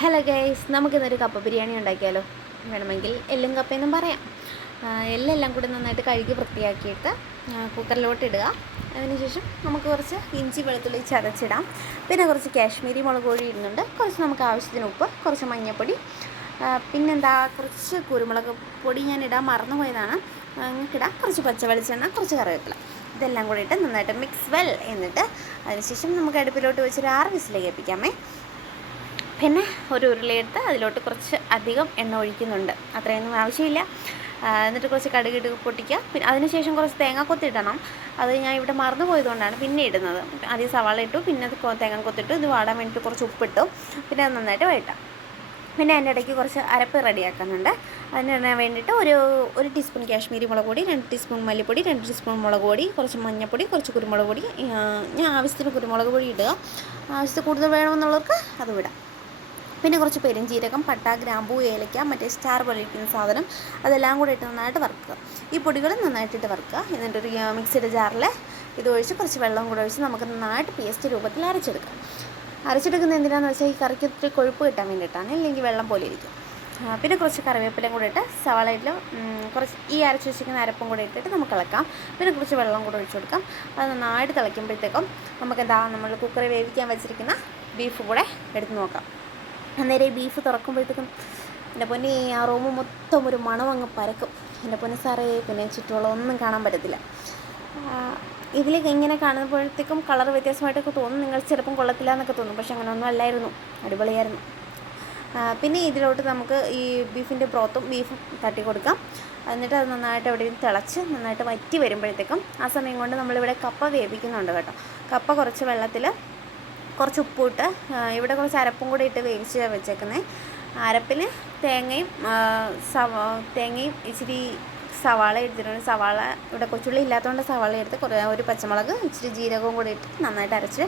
Hello guys, നമുക്കിന്നൊരു കപ്പ ബിരിയാണി ഉണ്ടാക്കിയാലോ? വേണമെങ്കിൽ എല്ലും കപ്പയെന്നും പറയാം. എല്ലാം കൂടി നന്നായിട്ട് കഴുകി വൃത്തിയാക്കിയിട്ട് കുക്കറിലോട്ട് ഇടുക. അതിനുശേഷം നമുക്ക് കുറച്ച് ഇഞ്ചി വെളുത്തുള്ളി ചതച്ചിടാം. പിന്നെ കുറച്ച് കാശ്മീരി മുളക് പൊടി ഇടുന്നുണ്ട്. കുറച്ച് നമുക്ക് ആവശ്യത്തിന് ഉപ്പ്, കുറച്ച് മഞ്ഞൾപ്പൊടി, പിന്നെന്താ കുറച്ച് കുരുമുളക് പൊടി ഞാൻ ഇടാൻ മറന്നുപോയതാണ്. ഇടാം. കുറച്ച് പച്ച വെളിച്ചെണ്ണ, കുറച്ച് കറിവേപ്പില, ഇതെല്ലാം കൂടി ഇട്ട് നന്നായിട്ട് മിക്സ് വെൽ. എന്നിട്ട് അതിനുശേഷം നമുക്ക് അടുപ്പിലോട്ട് വെച്ചൊരു 6 വിസിൽ കേൾപ്പിക്കാമേ. പിന്നെ ഒരു ഉരുളയെടുത്ത് അതിലോട്ട് കുറച്ച് അധികം എണ്ണ ഒഴിക്കുന്നുണ്ട്. അത്രയൊന്നും ആവശ്യമില്ല. എന്നിട്ട് കുറച്ച് കടുകിട്ട് പൊട്ടിക്കുക. പിന്നെ അതിനുശേഷം കുറച്ച് തേങ്ങാക്കൊത്ത് ഇടണം. അത് ഞാൻ ഇവിടെ മറന്നു പോയതുകൊണ്ടാണ് പിന്നെ ഇടുന്നത്. ആദ്യം സവാള ഇട്ടു, പിന്നെ അത് തേങ്ങാക്കൊത്തിട്ടു. ഇത് വാടാൻ വേണ്ടിയിട്ട് കുറച്ച് ഉപ്പിട്ടു. പിന്നെ അത് നന്നായിട്ട് വഴറ്റാം. പിന്നെ അതിൻ്റെ ഇടയ്ക്ക് കുറച്ച് അരപ്പ് റെഡിയാക്കുന്നുണ്ട്. അതിന് വേണ്ടിയിട്ട് ഒരു ടീസ്പൂൺ കാശ്മീരി മുളക് പൊടി, 2 ടീസ്പൂൺ മല്ലിപ്പൊടി, 2 ടീസ്പൂൺ മുളക് പൊടി, കുറച്ച് മഞ്ഞൾപ്പൊടി, കുറച്ച് കുരുമുളക് പൊടി. ഞാൻ ആവശ്യത്തിന് കുരുമുളക് പൊടി ഇടുക. ആവശ്യത്തിൽ കൂടുതൽ വേണമെന്നുള്ളവർക്ക് അത് വിടാം. പിന്നെ കുറച്ച് പെരുംജീരകം, പട്ട, ഗ്രാമ്പൂ, ഏലയ്ക്ക, മറ്റേ സ്റ്റാർ പോലെ ഇരിക്കുന്ന സാധനം, അതെല്ലാം കൂടി ഇട്ട് നന്നായിട്ട് വറുക്കുക. ഈ പൊടികൾ നന്നായിട്ടിട്ട് വറുക്കുക. എന്നിട്ടൊരു മിക്സിയുടെ ജാറിൽ ഇതൊഴിച്ച് കുറച്ച് വെള്ളം കൂടെ ഒഴിച്ച് നമുക്ക് നന്നായിട്ട് പേസ്റ്റ് രൂപത്തിൽ അരച്ചെടുക്കാം. അരച്ചെടുക്കുന്നത് എന്തിനാണെന്ന് വെച്ചാൽ ഈ കറിക്ക് ഇത്തിരി കൊഴുപ്പ് കിട്ടാൻ വേണ്ടിയിട്ടാണ്, ഇല്ലെങ്കിൽ വെള്ളം പോലെ ഇരിക്കും. പിന്നെ കുറച്ച് കറിവേപ്പിലയും കൂടെ ഇട്ട് സവാളയിൽ കുറച്ച് ഈ അരച്ച് വെച്ചിരിക്കുന്ന അരപ്പും കൂടെ ഇട്ടിട്ട് നമുക്ക് ഇളക്കാം. പിന്നെ കുറച്ച് വെള്ളം കൂടെ ഒഴിച്ച് കൊടുക്കാം. അത് നന്നായിട്ട് തിളയ്ക്കുമ്പോഴത്തേക്കും നമ്മൾ കുക്കറിൽ വേവിക്കാൻ വെച്ചിരിക്കുന്ന ബീഫ് കൂടെ എടുത്ത് നോക്കാം. അന്നേരം ഈ ബീഫ് തുറക്കുമ്പോഴത്തേക്കും എൻ്റെ പൊന്നെ ആ റൂമ് മൊത്തം ഒരു മണം അങ്ങ് പരക്കും. എൻ്റെ പൊന്നെ സാറേ, പിന്നെ ചുറ്റുമുള്ള ഒന്നും കാണാൻ പറ്റത്തില്ല. ഇതിലേക്ക് ഇങ്ങനെ കാണുമ്പോഴത്തേക്കും കളർ വ്യത്യാസമായിട്ടൊക്കെ തോന്നും. നിങ്ങൾ ചിലപ്പം കൊള്ളത്തില്ല എന്നൊക്കെ തോന്നും, പക്ഷെ അങ്ങനെയൊന്നും അല്ലായിരുന്നു. അടിപൊളിയായിരുന്നു. പിന്നെ ഇതിലോട്ട് നമുക്ക് ഈ ബീഫിൻ്റെ ബ്രോത്തും ബീഫും തട്ടി കൊടുക്കാം. എന്നിട്ട് അത് നന്നായിട്ട് എവിടെയും തിളച്ച് നന്നായിട്ട് വറ്റി വരുമ്പോഴത്തേക്കും ആ സമയം കൊണ്ട് നമ്മളിവിടെ കപ്പ വേവിക്കുന്നുണ്ട് കേട്ടോ. കപ്പ കുറച്ച് വെള്ളത്തിൽ കുറച്ച് ഉപ്പിട്ട് ഇവിടെ കുറച്ച് അരപ്പും കൂടി ഇട്ട് വേവിച്ച് വെച്ചേക്കുന്നത്. അരപ്പിന് തേങ്ങയും ഇച്ചിരി സവാള എടുത്തിട്ടുണ്ട്. സവാള ഇവിടെ കൊച്ചുള്ളി ഇല്ലാത്തതുകൊണ്ട് സവാള എടുത്ത് ഒരു പച്ചമുളക്, ഇച്ചിരി ജീരകവും കൂടി ഇട്ട് നന്നായിട്ട് അരച്ച്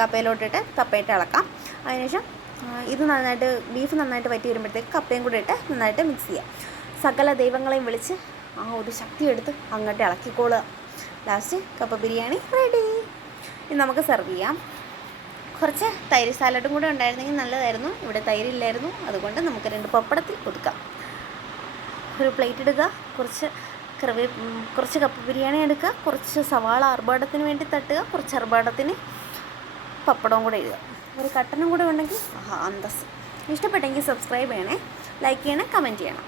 കപ്പയിലോട്ടിട്ട് കപ്പയിട്ട് ഇളക്കാം. അതിനുശേഷം ബീഫ് നന്നായിട്ട് വറ്റി വരുമ്പോഴത്തേക്ക് കപ്പയും കൂടി ഇട്ട് നന്നായിട്ട് മിക്സ് ചെയ്യുക. സകല ദൈവങ്ങളെയും വിളിച്ച് ആ ഒരു ശക്തി എടുത്ത് അങ്ങോട്ട് ഇളക്കിക്കോളുക. ലാസ്റ്റ് കപ്പ ബിരിയാണി റെഡി. ഇനി നമുക്ക് സെർവ് ചെയ്യാം. കുറച്ച് തൈര് സാലഡും കൂടെ ഉണ്ടായിരുന്നെങ്കിൽ നല്ലതായിരുന്നു. ഇവിടെ തൈരില്ലായിരുന്നു, അതുകൊണ്ട് നമുക്ക് 2 പപ്പടത്തിൽ ഒതുക്കാം. ഒരു പ്ലേറ്റ് എടുക്കുക, കുറച്ച് കപ്പ ബിരിയാണി എടുക്കുക, കുറച്ച് സവാള അർബാടത്തിന് വേണ്ടി തട്ടുക, കുറച്ച് അർബാടത്തിന് പപ്പടവും കൂടെ ഇടുക. ഒരു കട്ടനും കൂടെ ഉണ്ടെങ്കിൽ അന്തസ്. ഇഷ്ടപ്പെട്ടെങ്കിൽ സബ്സ്ക്രൈബ് ചെയ്യണേ, ലൈക്ക് ചെയ്യണേ, കമൻറ്റ് ചെയ്യണം.